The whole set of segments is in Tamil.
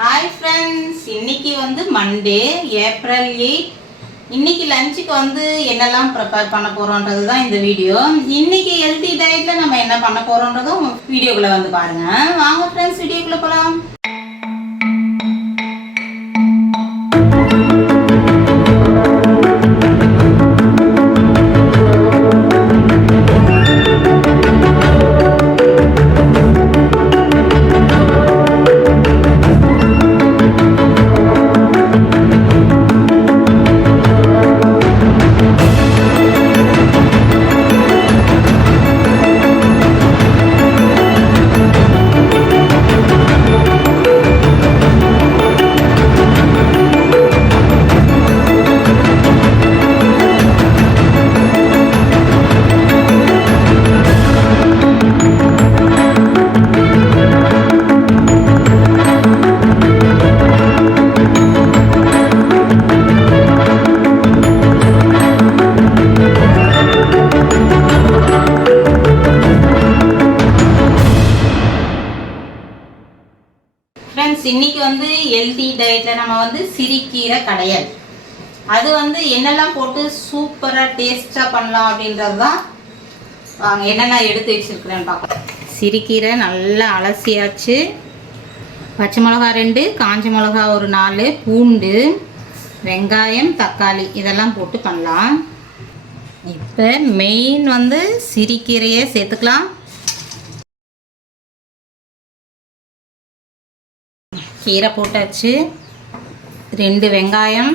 ஹாய் ஃப்ரெண்ட்ஸ் இன்னைக்கு வந்து மண்டே ஏப்ரல் எயிட் இன்னைக்கு லஞ்சுக்கு வந்து என்னெல்லாம் ப்ரிப்பேர் பண்ண போகிறோன்றது தான் இந்த வீடியோ இன்னைக்கு ஹெல்த்தி டயட்டில் நம்ம என்ன பண்ண போகிறோன்றதும் வீடியோக்குள்ளே வந்து பாருங்க. வாங்க ஃப்ரெண்ட்ஸ் வீடியோக்குள்ளே போகலாம் ஃப்ரெண்ட்ஸ் இன்னைக்கு வந்து ஹெல்த்தி டயட்டில் நம்ம வந்து சிரிக்கீரை கடையல். அது வந்து என்னெல்லாம் போட்டு சூப்பராக டேஸ்டாக பண்ணலாம் அப்படின்றது தான் வாங்க என்னென்ன எடுத்து வச்சுருக்குறேன்னு பார்க்கலாம். சிரிக்கீரை நல்லா அலசியாச்சு. பச்சை மிளகா ரெண்டு காஞ்ச மிளகா ஒரு நாலு பூண்டு வெங்காயம் தக்காளி இதெல்லாம் போட்டு பண்ணலாம். இப்போ மெயின் வந்து சிரிக்கீரையே சேர்த்துக்கலாம். கீரை போட்டாச்சு. ரெண்டு வெங்காயம்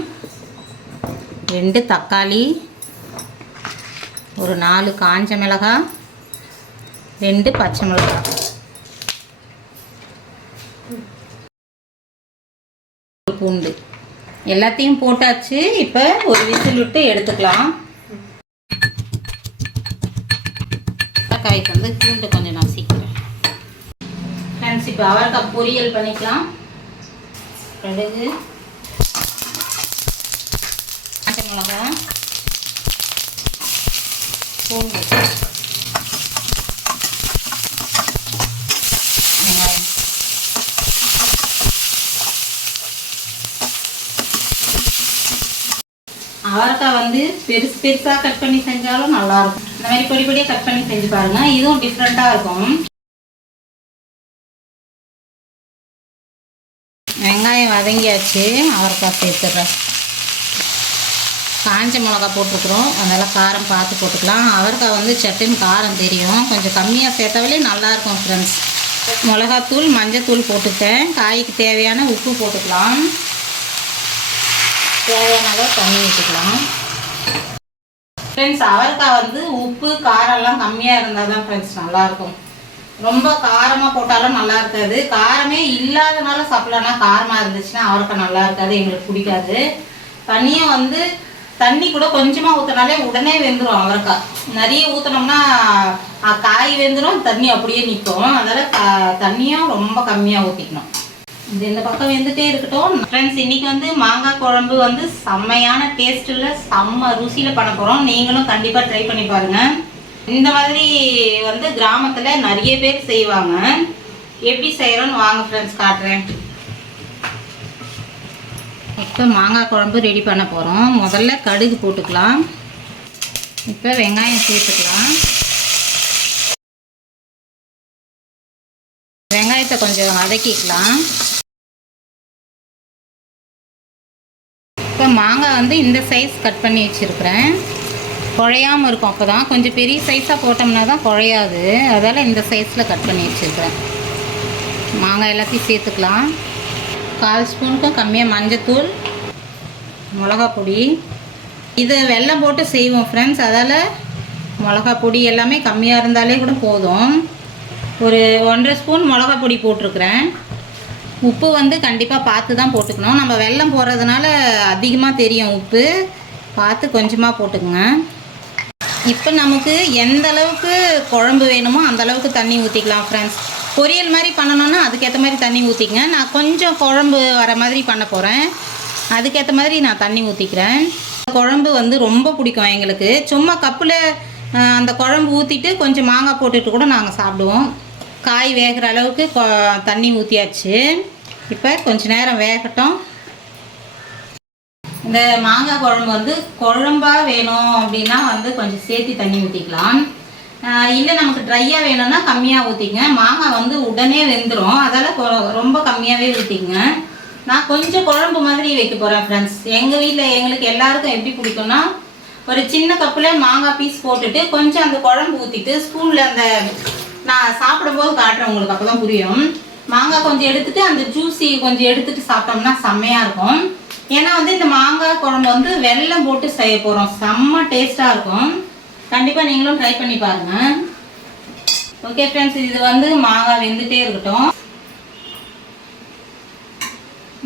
ரெண்டு தக்காளி ஒரு நாலு காஞ்ச மிளகாய் ரெண்டு பச்சை மிளகாய் ஒரு பூண்டு. எல்லாத்தையும் போட்டாச்சு. இப்போ ஒரு விசில் விட்டு எடுத்துக்கலாம். காய்க்கு வந்து பூண்டு கொஞ்சம் நசிக்கிறேன் ஃப்ரெண்ட்ஸ் இப்போ அவரைக்காய் பொரியல் பண்ணிக்கலாம். கடுகு பச்சை மிளகா பூண்டு வெங்காயம். அவரைக்காய் வந்து பெருசு பெருசாக கட் பண்ணி செஞ்சாலும் நல்லா இருக்கும். இந்த மாதிரி பொடி பொடியாக கட் பண்ணி செஞ்சு பாருங்க. இதுவும் டிஃப்ரெண்ட்டாக இருக்கும். வெங்காயம் வதங்கியாச்சு. அவரைக்காய் சேர்த்துட்றேன். காஞ்ச மிளகா போட்டிருக்குறோம். அதனால் காரம் பார்த்து போட்டுக்கலாம். அவரைக்காய் வந்து சட்டுன்னு காரம் தெரியும். கொஞ்சம் கம்மியாக சேர்த்தாவே நல்லாயிருக்கும் ஃப்ரெண்ட்ஸ் மிளகாத்தூள் மஞ்சத்தூள் போட்டுட்டேன். காய்க்கு தேவையான உப்பு போட்டுக்கலாம். தேவையான அளவு தண்ணி ஊற்றிக்கலாம் ஃப்ரெண்ட்ஸ் அவரைக்காய் வந்து உப்பு காரம்லாம் கம்மியாக இருந்தால் தான் ஃப்ரெண்ட்ஸ் நல்லாயிருக்கும். ரொம்ப காரமாக போட்டாலும் நல்லா இருக்காது. காரமே இல்லாதனால சாப்பிடலன்னா காரமாக இருந்துச்சுன்னா அவரைக்காய் நல்லா இருக்காது எங்களுக்கு பிடிக்காது. தண்ணியும் வந்து தண்ணி கூட கொஞ்சமாக ஊற்றினாலே உடனே வெந்துடும் அவரைக்காய். நிறைய ஊற்றினோம்னா காய் வெந்துடும் தண்ணி அப்படியே நிற்கும் அதனால் கா தண்ணியும் ரொம்ப கம்மியாக ஊற்றிக்கணும் இது இந்த பக்கம் வெந்துட்டே இருக்கட்டும். ஃப்ரெண்ட்ஸ் இன்னைக்கு வந்து மாங்காய் குழம்பு வந்து செம்மையான டேஸ்ட்டில் செம்ம ருசியில் பண்ண போகிறோம் நீங்களும் கண்டிப்பாக ட்ரை பண்ணி பாருங்கள் இந்த மாதிரி வந்து கிராமத்தில் நிறைய பேர் செய்வாங்க. எப்படி செய்கிறோன்னு வாங்க ஃப்ரெண்ட்ஸ் காட்டுறேன். இப்போ மாங்காய் குழம்பு ரெடி பண்ண போகிறோம் முதல்ல கடுகு போட்டுக்கலாம். இப்போ வெங்காயம் சேர்த்துக்கலாம். வெங்காயத்தை கொஞ்சம் வதக்கிக்கலாம். இப்போ மாங்காய் வந்து இந்த சைஸ் கட் பண்ணி வச்சுருக்குறேன். குழையாமல் இருக்கும் அப்போ தான் கொஞ்சம் பெரிய சைஸாக போட்டோம்னா தான் குழையாது. அதால் இந்த சைஸில் கட் பண்ணி வச்சுருக்கிறேன். மாங்காய் எல்லாத்தையும் சேர்த்துக்கலாம். கால் ஸ்பூனுக்கும் கம்மியாக மஞ்சத்தூள் மிளகா பொடி இது வெல்லம் போட்டு செய்வோம் ஃப்ரெண்ட்ஸ் அதால் மிளகா பொடி எல்லாமே கம்மியாக இருந்தாலே கூட போதும். ஒரு ஒன்றரை ஸ்பூன் மிளகா பொடி போட்டிருக்கிறேன். உப்பு வந்து கண்டிப்பாக பார்த்து தான் போட்டுக்கணும். நம்ம வெல்லம் போடுறதுனால அதிகமாக தெரியும் உப்பு. பார்த்து கொஞ்சமாக போட்டுக்கோங்க. இப்போ நமக்கு எந்த அளவுக்கு குழம்பு வேணுமோ அந்த அளவுக்கு தண்ணி ஊற்றிக்கலாம் ஃப்ரெண்ட்ஸ் பொரியல் மாதிரி பண்ணணும்னா அதுக்கேற்ற மாதிரி தண்ணி ஊற்றிக்கங்க நான் கொஞ்சம் குழம்பு வர மாதிரி பண்ண போகிறேன் அதுக்கேற்ற மாதிரி நான் தண்ணி ஊற்றிக்கிறேன் குழம்பு வந்து ரொம்ப பிடிக்கும் எங்களுக்கு. சும்மா கப்பில் அந்த குழம்பு ஊற்றிட்டு கொஞ்சம் மாங்காய் போட்டுட்டு கூட நாங்கள் சாப்பிடுவோம். காய் வேகிற அளவுக்கு கொ- தண்ணி ஊற்றியாச்சு இப்போ கொஞ்சம் நேரம் வேகட்டும். இந்த மாங்காய் குழம்பு வந்து குழம்பாக வேணும் அப்படின்னா வந்து கொஞ்சம் சேர்த்து தண்ணி ஊற்றிக்கலாம் இல்லை நமக்கு ட்ரையாக வேணும்னா கம்மியாக ஊற்றிங்க மாங்காய் வந்து உடனே வெந்துடும் அதால் கொ- ரொம்ப கம்மியாகவே ஊற்றிங்க நான் கொஞ்சம் குழம்பு மாதிரி வைக்க போகிறேன் ஃப்ரெண்ட்ஸ் எங்கள் வீட்டில் எங்களுக்கு எல்லாருக்கும் எப்படி பிடிக்கும்னா ஒரு சின்ன கப்பில் மாங்காய் பீஸ் போட்டுட்டு கொஞ்சம் அந்த குழம்பு ஊற்றிட்டு ஸ்பூனில் அந்த நான் சாப்பிடும்போது காட்டுறேன் உங்களுக்கு அப்போ தான் புரியும். மாங்காய் கொஞ்சம் எடுத்துட்டு அந்த ஜூஸி கொஞ்சம் எடுத்துட்டு சாப்பிட்டோம்னா செம்மையாக இருக்கும். ஏன்னா வந்து இந்த மாங்காய் குழம்பு வந்து வெல்லம் போட்டு செய்ய போகிறோம் செம்ம டேஸ்ட்டாக இருக்கும். கண்டிப்பாக நீங்களும் ட்ரை பண்ணி பாருங்கள் ஓகே ஃப்ரெண்ட்ஸ் இது வந்து மாங்காய் வெந்துட்டே இருக்கட்டும்.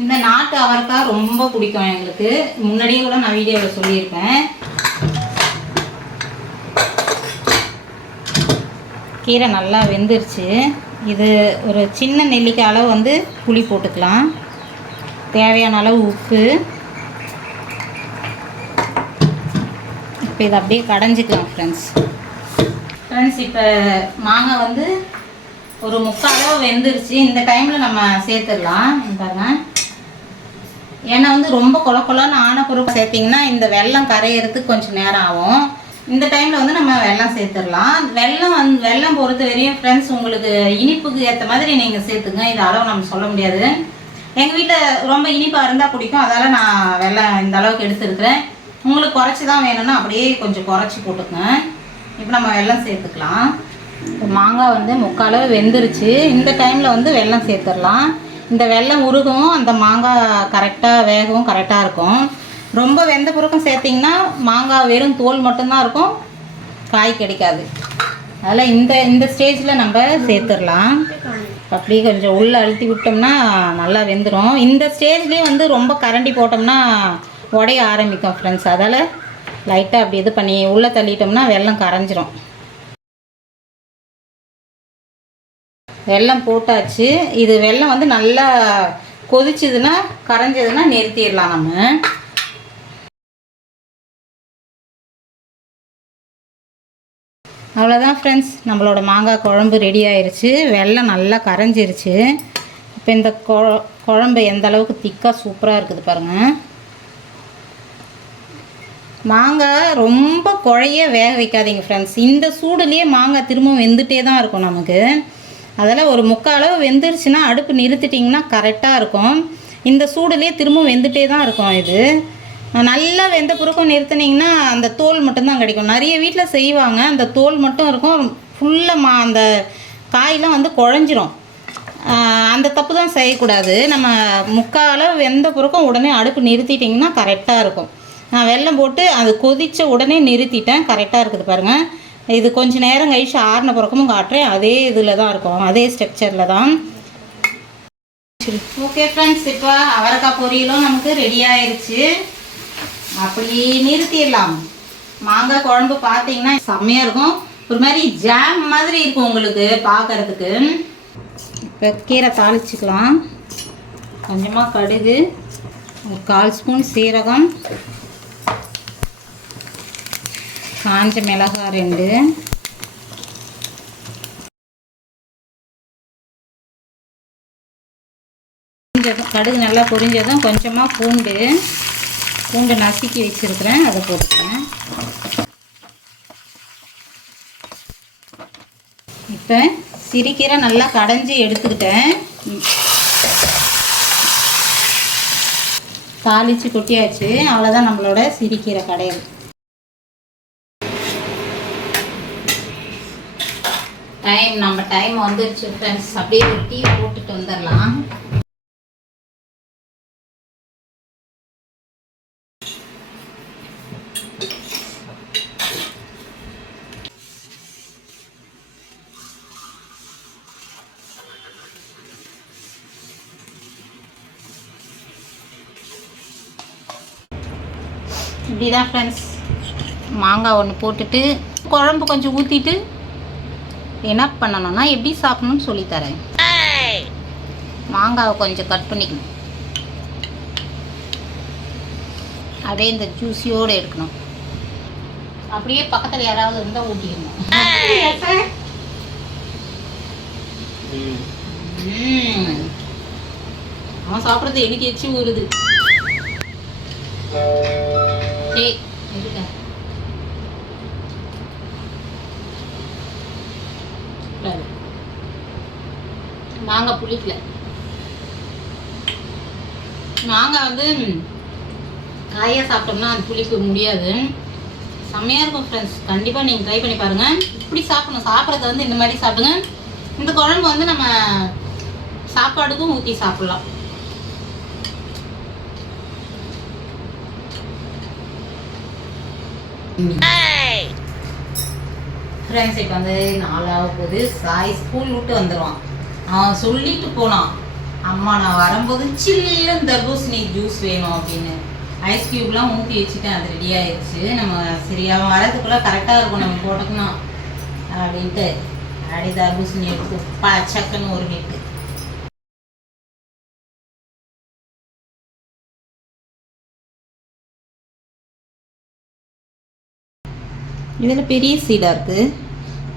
இந்த நாட்டு அவரைக்காய் ரொம்ப பிடிக்கும் எங்களுக்கு. முன்னாடியே கூட நான் வீடியோவில் சொல்லியிருப்பேன். கீரை நல்லா வெந்துருச்சு. இது ஒரு சின்ன நெல்லிக்காய் அளவு வந்து புளி போட்டுக்கலாம். தேவையான அளவு உப்பு. இப்போ இதை அப்படியே கடைஞ்சிக்கலாம் ஃப்ரெண்ட்ஸ் ஃப்ரெண்ட்ஸ் இப்போ மாங்காய் வந்து ஒரு முக்காலோ வெந்துருச்சு. இந்த டைமில் நம்ம சேர்த்துடலாம். பாருங்க. ஏன்னா வந்து ரொம்ப கொல கொலன்னு ஆன பொருள் சேர்த்திங்கன்னா இந்த வெள்ளம் கரையிறதுக்கு கொஞ்சம் நேரம் ஆகும். இந்த டைமில் வந்து நம்ம வெள்ளம் சேர்த்துடலாம். வெள்ளம் வந்து வெள்ளம் பொறுத்த வரையும் ஃப்ரெண்ட்ஸ் உங்களுக்கு இனிப்புக்கு ஏற்ற மாதிரி நீங்கள் சேர்த்துங்க இது அளவு நம்ம சொல்ல முடியாது. எங்கள் வீட்டில் ரொம்ப இனிப்பாக இருந்தால் பிடிக்கும். அதால் நான் வெள்ளம் இந்த அளவுக்கு எடுத்துருக்குறேன். உங்களுக்கு குறைச்சி தான் வேணும்னா அப்படியே கொஞ்சம் குறைச்சி போட்டுக்கங்க. இப்போ நம்ம வெள்ளம் சேர்த்துக்கலாம். இப்போ மாங்காய் வந்து முக்காலவு வெந்துருச்சு. இந்த டைமில் வந்து வெள்ளம் சேர்த்துடலாம். இந்த வெள்ளம் உருகும் அந்த மாங்காய் கரெக்டாக வேகவும் கரெக்டாக இருக்கும். ரொம்ப வெந்த பிறக்கும் சேர்த்திங்கன்னா மாங்காய் வெறும் தோல் மட்டும்தான் இருக்கும். காய் கிடைக்காது. அதனால் இந்த இந்த ஸ்டேஜில் நம்ம சேர்த்துடலாம். அப்படியே கொஞ்சம் உள்ளே அழுத்தி விட்டோம்னா நல்லா வெந்துடும் இந்த ஸ்டேஜ்லேயே வந்து ரொம்ப கரண்டி போட்டோம்னா உடைய ஆரம்பிக்கும் ஃப்ரெண்ட்ஸ் அதால் லைட்டாக அப்படி இது பண்ணி உள்ளே தள்ளிட்டோம்னா வெல்லம் கரைஞ்சிரும். வெள்ளம் போட்டாச்சு. இது வெள்ளம் வந்து நல்லா கொதிச்சுதுன்னா கரைஞ்சதுன்னா நிறுத்திடலாம் நம்ம. அவ்வளோதான் ஃப்ரெண்ட்ஸ் நம்மளோட மாங்காய் குழம்பு ரெடி ஆயிடுச்சு வெள்ளம் நல்லா கரைஞ்சிருச்சு. இப்போ இந்த குழம்பு எந்த அளவுக்கு திக்காக சூப்பராக இருக்குது பாருங்கள் மாங்காய் ரொம்ப குழைய வேக வைக்காதீங்க ஃப்ரெண்ட்ஸ் இந்த சூடுலேயே மாங்காய் திரும்பவும் வெந்துட்டே தான் இருக்கும் நமக்கு. அதெல்லாம் ஒரு முக்கால் அளவு வெந்துருச்சுன்னா அடுப்பு நிறுத்திட்டிங்கன்னா கரெக்டாக இருக்கும். இந்த சூடுலேயே திரும்பவும் வெந்துட்டே தான் இருக்கும் இது. நல்லா வெந்த பிறக்கும் நிறுத்துனீங்கன்னா அந்த தோல் மட்டும்தான் கிடைக்கும். நிறைய வீட்டில் செய்வாங்க. அந்த தோல் மட்டும் இருக்கும். ஃபுல்லாக மா அந்த காயெலாம் வந்து குழஞ்சிரும். அந்த தப்பு தான் செய்யக்கூடாது. நம்ம முக்கால் வெந்த பிறக்கும் உடனே அடுப்பு நிறுத்திட்டிங்கன்னா கரெக்டாக இருக்கும். நான் வெல்லம் போட்டு அது கொதித்த உடனே நிறுத்திட்டேன். கரெக்டாக இருக்குது பாருங்கள் இது கொஞ்ச நேரம் கழிச்சு ஆறின பிறக்கமும் காட்டுறேன். அதே இதில் தான் இருக்கும். அதே ஸ்ட்ரக்சரில் தான் ஓகே ஃப்ரெண்ட்ஸ் இப்போ அவரைக்காய் பொரியலும் நமக்கு ரெடி ஆயிடுச்சு அப்படி நிறுத்திடலாம். மாங்காய் குழம்பு பார்த்தீங்கன்னா செம்மையாக இருக்கும். ஒரு மாதிரி ஜாம் மாதிரி இருக்கும் உங்களுக்கு பார்க்கறதுக்கு. இப்போ கீரை தாளிச்சிக்கலாம். கொஞ்சமாக கடுகு ஒரு கால் ஸ்பூன் சீரகம் காஞ்ச மிளகாய் ரெண்டு. பொரிஞ்சதும் கடுகு நல்லா பொரிஞ்சதும் கொஞ்சமாக பூண்டு. பூண்டு நசுக்கி வச்சுருக்கிறேன் அதை போட்டுக்கிறேன். இப்போ சிரிக்கீரை நல்லா கடைஞ்சி எடுத்துக்கிட்டேன். தாளித்து கொட்டியாச்சு அவ்வளோதான் நம்மளோட சிரிக்கீரை கடையல். டைம் நம்ம டைம் வந்துருச்சு ஃப்ரெண்ட்ஸ் அப்படியே ஒரு டீ போட்டுட்டு வந்துடலாம். இப்படி தான் ஃப்ரெண்ட்ஸ் மாங்காய் ஒன்று போட்டுட்டு குழம்பு கொஞ்சம் ஊற்றிட்டு என்ன பண்ணணும்னா எப்படி சாப்பிடணும்னு சொல்லித்தரேன். மாங்காவை கொஞ்சம் கட் பண்ணிக்கணும். அப்படியே இந்த ஜூஸியோடு எடுக்கணும். அப்படியே பக்கத்தில் யாராவது இருந்தால் ஊட்டிக்கணும். அவன் சாப்பிட்றது எனக்கு எச்சி ஊறுது. ஏய் மாங்காய் புளிக்கல. மாங்காய் வந்து காயாக சாப்பிட்டோம்னா அது புளிப்பு முடியாது. செம்மையாக இருக்கும் ஃப்ரெண்ட்ஸ் கண்டிப்பாக நீங்கள் ட்ரை பண்ணி பாருங்கள் இப்படி சாப்பிடணும். சாப்பிட்றத வந்து இந்த மாதிரி சாப்பிடுங்க. இந்த குழம்பு வந்து நம்ம சாப்பாடுக்கும் ஊற்றி சாப்பிட்லாம். ஃப்ரெண்ட்ஸ் இப்போ வந்து நாலாவது போது சாய் ஸ்கூல் விட்டு வந்துடுவான் அவன் சொல்லிட்டு போனான் அம்மா நான் வரும்போது சில்லுன்னு தர்பூசணி ஜூஸ் வேணும் அப்படின்னு. ஐஸ் க்யூப்லாம் ஊற்றி வச்சுட்டேன் அது ரெடி ஆயிடுச்சு. நம்ம சரியாக வரதுக்குள்ளே கரெக்டாக இருக்கும் நம்ம போட்டுக்கணும் அப்படின்ட்டு அடி தர்பூசணி எடுத்து பா ஒரு ஹிட்டு இதில் பெரிய சீடாக இருக்குது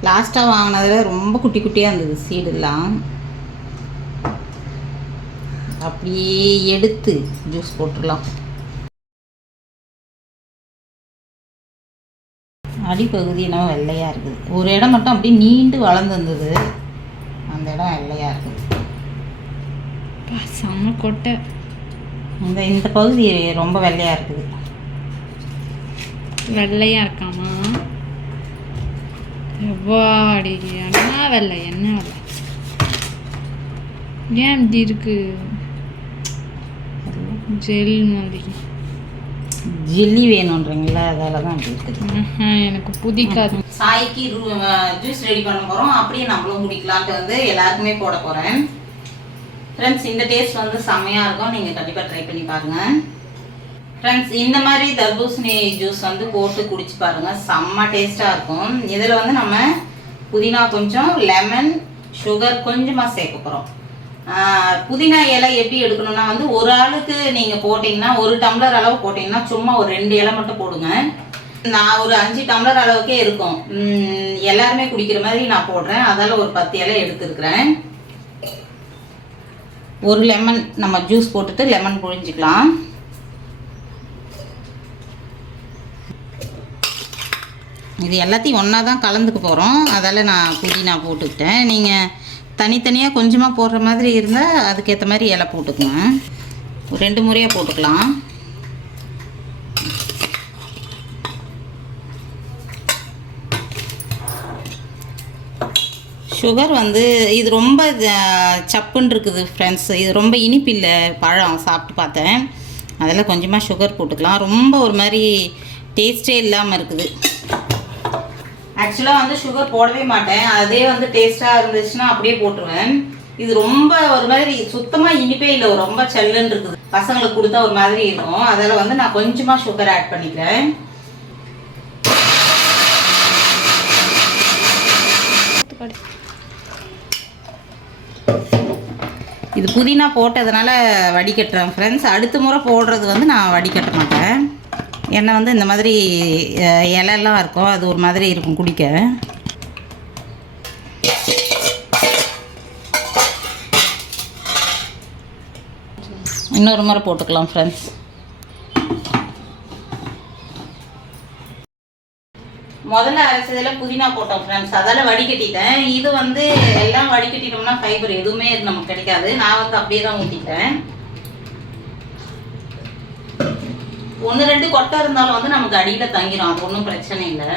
லாஸ்ட்டாக வாங்கினதில் ரொம்ப குட்டி குட்டியாக இருந்தது சீடெல்லாம் அப்படியே எடுத்து ஜூஸ் போட்டுடலாம். அடிப்பகுதி என்னவோ வெள்ளையாக இருக்குது. ஒரு இடம் மட்டும் அப்படியே நீண்டு வளர்ந்து இருந்தது அந்த இடம் வெள்ளையாக இருக்குது. செம்ம கொட்டை. இந்த இந்த பகுதி ரொம்ப வெள்ளையாக இருக்குது. வெள்ளையா இருக்காமா? எவ்வாடி என்ன வெள்ளை என்ன வெள்ளை ஏன் இப்படி இருக்கு? ஜெல் மாதிரி. ஜெல்லி வேணுன்றீங்களா அதால தான் அப்படி இருக்குது எனக்கு பிடிக்காது. சாய்க்கு ஜூஸ் ரெடி பண்ண போகிறோம் அப்படியே நம்மளும் குடிக்கலான்ட்டு வந்து எல்லாருக்குமே போட போகிறேன் ஃப்ரெண்ட்ஸ் இந்த டேஸ்ட் வந்து செம்மையாக இருக்கும். நீங்கள் கண்டிப்பாக ட்ரை பண்ணி பாருங்கள் ஃப்ரெண்ட்ஸ் இந்த மாதிரி தர்பூசணி ஜூஸ் வந்து போட்டு குடிச்சு பாருங்கள் செம்ம டேஸ்ட்டாக இருக்கும். இதில் வந்து நம்ம புதினா கொஞ்சம் லெமன் சுகர் கொஞ்சமாக சேர்க்க போகிறோம் புதினா இலை எப்படி எடுக்கணும்னா வந்து ஒரு ஆளுக்கு நீங்கள் போட்டிங்கன்னா ஒரு டம்ளர் அளவு போட்டிங்கன்னா சும்மா ஒரு ரெண்டு இலை மட்டும் போடுங்க. நான் ஒரு அஞ்சு டம்ளர் அளவுக்கே இருக்கும். எல்லாருமே குடிக்கிற மாதிரி நான் போடுறேன். அதால ஒரு பத்து இலை எடுத்துருக்குறேன். ஒரு லெமன் நம்ம ஜூஸ் போட்டுட்டு லெமன் புழிஞ்சிக்கலாம். இது எல்லாத்தையும் ஒன்றா தான் கலந்துக்க போகிறோம் அதால் நான் புதினா போட்டுக்கிட்டேன். நீங்கள் தனித்தனியாக கொஞ்சமாக போடுற மாதிரி இருந்தால் அதுக்கேற்ற மாதிரி இலை போட்டுக்கோங்க ரெண்டு முறையாக போட்டுக்கலாம். சுகர் வந்து இது ரொம்ப சப்புன்னு இருக்குது ஃப்ரெண்ட்ஸ் இது ரொம்ப இனிப்பில்லை பழம் சாப்பிட்டு பார்த்தேன். அதில் கொஞ்சமாக சுகர் போட்டுக்கலாம். ரொம்ப ஒரு மாதிரி டேஸ்டே இல்லாமல் இருக்குது. ஆக்சுவலாக வந்து சுகர் போடவே மாட்டேன். அதே வந்து டேஸ்ட்டாக இருந்துச்சுன்னா அப்படியே போட்டுருவேன். இது ரொம்ப ஒரு மாதிரி சுத்தமாக இனிப்பே இல்லை. ரொம்ப செல்லுன்னு இருக்குது பசங்களுக்கு கொடுத்தா ஒரு மாதிரி இருக்கும். அதில் வந்து நான் கொஞ்சமாக சுகர் ஆட் பண்ணிக்கிறேன். இது புதினா போட்டதுனால வடிகட்டுறேன் ஃப்ரெண்ட்ஸ் அடுத்த முறை போடுறது வந்து நான் வடிகட்ட மாட்டேன். ஏன்னா வந்து இந்த மாதிரி இலையெல்லாம் இருக்கும். அது ஒரு மாதிரி இருக்கும் குடிக்க. இன்னொரு முறை போட்டுக்கலாம் ஃப்ரெண்ட்ஸ் முதல்ல அரைச்சதில் புதினா போட்டோம் ஃப்ரெண்ட்ஸ் அதால் வடிகட்டிட்டேன். இது வந்து எல்லாம் வடிகட்டிட்டோம்னா ஃபைபர் எதுவுமே நமக்கு கிடைக்காது. நான் வந்து அப்படியே தான் ஊற்றிட்டேன் ஒன்று ரெண்டு கொட்டை இருந்தாலும் வந்து நமக்கு அடியில் தங்கிடும் அது ஒன்றும் பிரச்சனை இல்லை.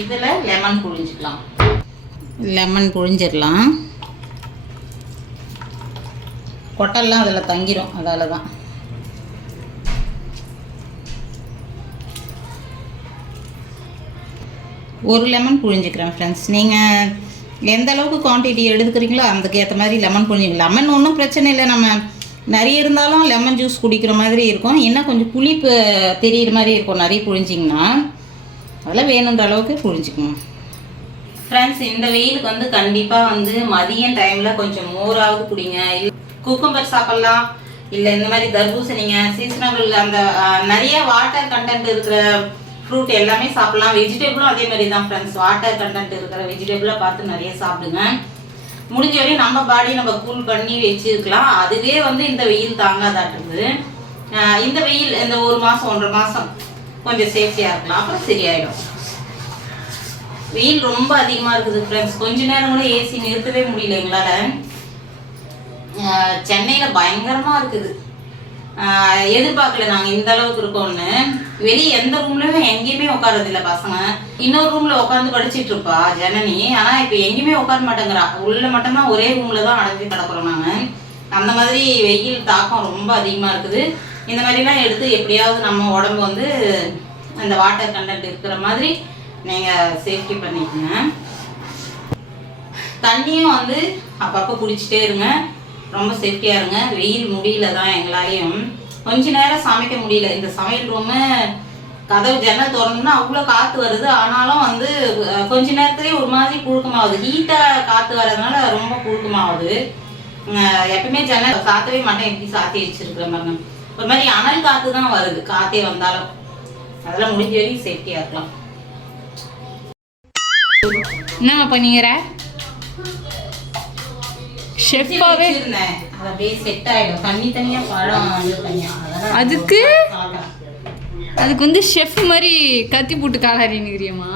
இதில் லெமன் புழிஞ்சிக்கலாம். லெமன் புழிஞ்சிடலாம். கொட்டெல்லாம் அதில் தங்கிடும் அதால் தான் ஒரு லெமன் புழிஞ்சிக்கிறேன் ஃப்ரெண்ட்ஸ் நீங்கள் எந்த அளவுக்கு குவான்டிட்டி எடுத்துக்கிறீங்களோ அதுக்கு ஏற்ற மாதிரி லெமன் புளி லெமன் ஒன்றும் பிரச்சனை இல்லை. நம்ம நிறைய இருந்தாலும் லெமன் ஜூஸ் குடிக்கிற மாதிரி இருக்கும். இன்னும் கொஞ்சம் புளிப்பு தெரியிற மாதிரி இருக்கும். நிறைய புழிஞ்சிங்கன்னா அதெல்லாம் வேணுன்ற அளவுக்கு புழிஞ்சிக்கணும் ஃப்ரெண்ட்ஸ் இந்த வெயிலுக்கு வந்து கண்டிப்பாக வந்து மதியம் டைமில் கொஞ்சம் மோராவது குடிங்க. இல்லை குக்கும்பர் சாப்பிட்லாம். இல்லை இந்த மாதிரி தர்பூசணிங்க சீசனபிள் அந்த நிறைய வாட்டர் கண்டென்ட் இருக்கிற ஃப்ரூட் எல்லாமே சாப்பிடலாம். வெஜிடபிளும் அதே மாதிரி தான் ஃப்ரெண்ட்ஸ் வாட்டர் கண்டென்ட் இருக்கிற வெஜிடபிளாக பார்த்து நிறைய சாப்பிடுங்க. முடிஞ்ச வரையும் நம்ம பாடி நம்ம கூல் பண்ணி வச்சுருக்கலாம். அதுவே வந்து இந்த வெயில் தாங்காதாட்டுது. இந்த வெயில் இந்த ஒரு மாதம் ஒன்றரை மாதம் கொஞ்சம் சேஃப்டியாக இருக்கலாம். அப்புறம் சரியாயிடும். வெயில் ரொம்ப அதிகமாக இருக்குது ஃப்ரெண்ட்ஸ் கொஞ்ச நேரம் கூட ஏசி நிறுத்தவே முடியல எங்களால். சென்னையில் பயங்கரமாக இருக்குது. எதிர்பார்க்கல நாங்கள் இந்த அளவுக்கு இருக்கோம்னு. வெளியே எந்த ரூம்லயுமே எங்கேயுமே உட்காரதில்ல பசங்க. இன்னொரு ரூம்ல உட்காந்து படிச்சிட்டு இருப்பா ஜனனி. ஆனா இப்போ எங்கேயுமே உட்கார மாட்டேங்கிறா. உள்ள மட்டும்தான் ஒரே ரூம்ல தான் அடைஞ்சு கிடக்குறோம் நாங்க அந்த மாதிரி வெயில் தாக்கம் ரொம்ப அதிகமா இருக்குது. இந்த மாதிரிலாம் எடுத்து எப்படியாவது நம்ம உடம்பு வந்து அந்த வாட்டர் கண்டென்ட் இருக்கிற மாதிரி நீங்க சேஃப்டி பண்ணிக்கங்க. தண்ணியும் வந்து அப்பப்போ குடிச்சிட்டே இருங்க. ரொம்ப சேஃப்டியாக இருங்க. வெயில் முடியல தான் எங்களாலையும். கொஞ்ச நேரம் சமைக்க முடியல. இந்த சமையல் ரூமு கதவு ஜன்னல் திறந்தோம்னா அவ்வளோ காற்று வருது. ஆனாலும் வந்து கொஞ்ச நேரத்துலேயே ஒரு மாதிரி புழுக்கமாகுது ஹீட்டாக காற்று வர்றதுனால ரொம்ப புழுக்கமாகுது அஹ், எப்பவுமே ஜன்னல் சாத்தவே மாட்டேன். எப்படி சாத்தி வச்சிருக்கிற மாதிரி. ஒரு மாதிரி அனல் காற்று தான் வருது. காற்றே வந்தாலும். அதெல்லாம் முடிஞ்ச வரைக்கும் சேஃப்டியாக இருக்கலாம். என்னம்மா பண்ணிக்கிற? அதெல்லாம் அதுக்கு? அதுக்கு வந்து ஷெஃப் மாதிரி கத்தி போட்டு காலாரின்னுக்கிறியம்மா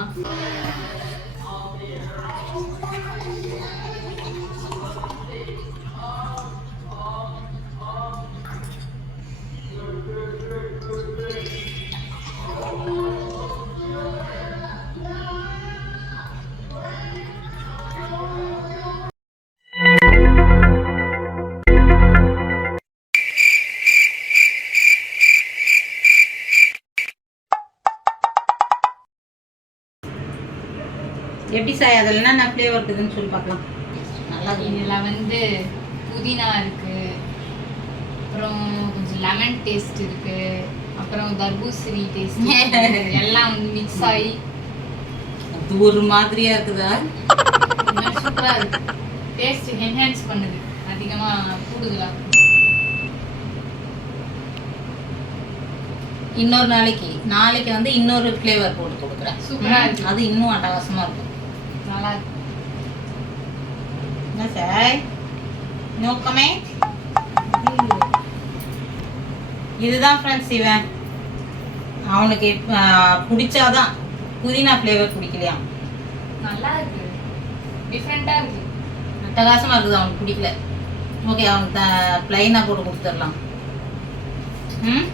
எப்படி சாய் அதில் என்னென்ன ஃப்ளேவர் இருக்குதுன்னு சொல்லி பார்க்கலாம். நல்லா. இதில் வந்து புதினா இருக்கு. அப்புறம் கொஞ்சம் லெமன் டேஸ்ட் இருக்கு. அப்புறம் தர்பூசணி டேஸ்ட் எல்லாம் வந்து மிக்ஸ் ஆகி. அது ஒரு மாதிரியா இருக்குதா? சூப்பராக இருக்கு. டேஸ்ட் என்ஹான்ஸ் பண்ணுது. அதிகமாக கூடுதலாக இன்னொரு நாளைக்கு. நாளைக்கு வந்து இன்னொரு ஃப்ளேவர் போட்டு கொடுக்குறேன். சூப்பரா. அது இன்னும் அட்டகாசமா இருக்கும். நல்லா இருக்கு. என்ன சாய் நோக்கமே? இதுதான் ஃப்ரெண்ட்ஸ் இவன். அவனுக்கு பிடிச்சாதான் புதினா ஃப்ளேவர் பிடிக்கலையா நல்லா இருக்கு. டிஃப்ரெண்ட்டாக இருக்கு. அட்டகாசமா இருக்குது அவனுக்கு பிடிக்கல. ஓகே அவனுக்கு பிளைனாக போட்டு கொடுத்துடலாம். ம்?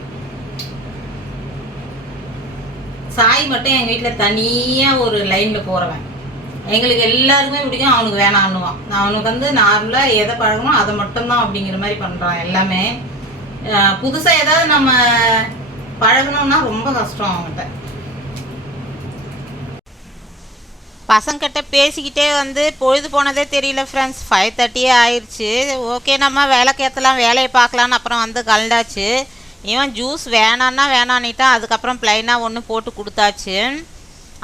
சாய் மட்டும் எங்கள் வீட்டில் தனியாக ஒரு லைனில் போகிறவன் எங்களுக்கு எல்லாருக்குமே பிடிக்கும். அவனுக்கு வேணான்னுவான். அவனுக்கு வந்து நார்மலாக எதை பழகணும் அதை மட்டும்தான் அப்படிங்கிற மாதிரி பண்ணுறான் எல்லாமே. புதுசாக ஏதாவது நம்ம பழகணும்னா ரொம்ப கஷ்டம் அவன்கிட்ட. பசங்கிட்ட பேசிக்கிட்டே வந்து பொழுது போனதே தெரியல ஃப்ரெண்ட்ஸ் ஃபைவ் தேர்ட்டியே ஆயிடுச்சு ஓகே நம்ம வேலைக்கு ஏற்றலாம் வேலையை பார்க்கலான்னு அப்புறம் வந்து கலண்டாச்சு இவன் ஜூஸ் வேணான்னா வேணான்னுட்டான். அதுக்கப்புறம் ப்ளைனாக ஒன்று போட்டு கொடுத்தாச்சு.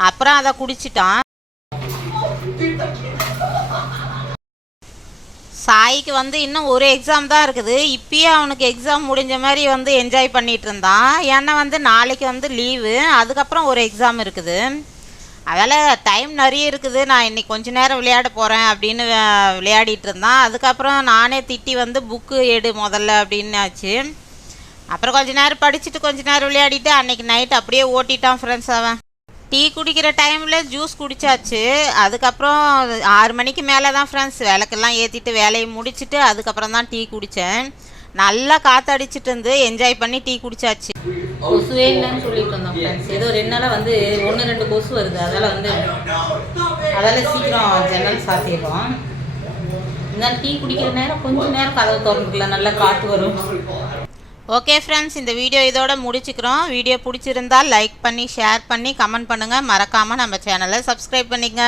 அப்புறம் அதை குடிச்சிட்டான். சாய்க்கு வந்து இன்னும் ஒரு எக்ஸாம் தான் இருக்குது. இப்பயே அவனுக்கு எக்ஸாம் முடிஞ்ச மாதிரி வந்து என்ஜாய் பண்ணிகிட்டு இருந்தான். ஏன்னா வந்து நாளைக்கு வந்து லீவு அதுக்கப்புறம் ஒரு எக்ஸாம் இருக்குது. அதால் டைம் நிறைய இருக்குது. நான் இன்னைக்கு கொஞ்ச நேரம் விளையாட போகிறேன் அப்படின்னு விளையாடிட்டு இருந்தான். அதுக்கப்புறம் நானே திட்டி வந்து புக்கு எடு முதல்ல அப்படின்னாச்சு. அப்புறம் கொஞ்ச நேரம் படிச்சுட்டு கொஞ்ச நேரம் விளையாடிட்டு அன்றைக்கி நைட் அப்படியே ஓட்டிட்டான் ஃப்ரெண்ட்ஸ் அவன். டீ குடிக்கிற டைமில் ஜூஸ் குடிச்சாச்சு. அதுக்கப்புறம் ஆறு மணிக்கு மேலே தான் ஃப்ரெண்ட்ஸ் விளக்கெல்லாம் ஏற்றிட்டு வேலையை முடிச்சிட்டு அதுக்கப்புறம் தான் டீ குடித்தேன் நல்லா காற்றடிச்சிட்டு இருந்து என்ஜாய் பண்ணி டீ குடிச்சாச்சு. கொசுவே இல்லைன்னு சொல்லிட்டு இருந்தோம் ஃப்ரெண்ட்ஸ் ஏதோ ரெண்டு நாளாக வந்து ஒன்று ரெண்டு கொசு வருது. அதால் வந்து அதால் சீக்கிரம் ஜன்னல் சாத்திடுறோம். இருந்தாலும் டீ குடிக்கிற நேரம் கொஞ்ச நேரம் கதவு திறந்துக்கலாம் நல்லா காற்று வரும். ஓகே ஃப்ரெண்ட்ஸ் இந்த வீடியோ இதோட முடிச்சுக்கிறோம். வீடியோ பிடிச்சிருந்தால் லைக் பண்ணி ஷேர் பண்ணி கமெண்ட் பண்ணுங்கள் மறக்காமல் நம்ம சேனலை சப்ஸ்கிரைப் பண்ணிக்கங்க.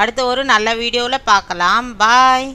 அடுத்த ஒரு நல்ல வீடியோவில் பார்க்கலாம். பாய்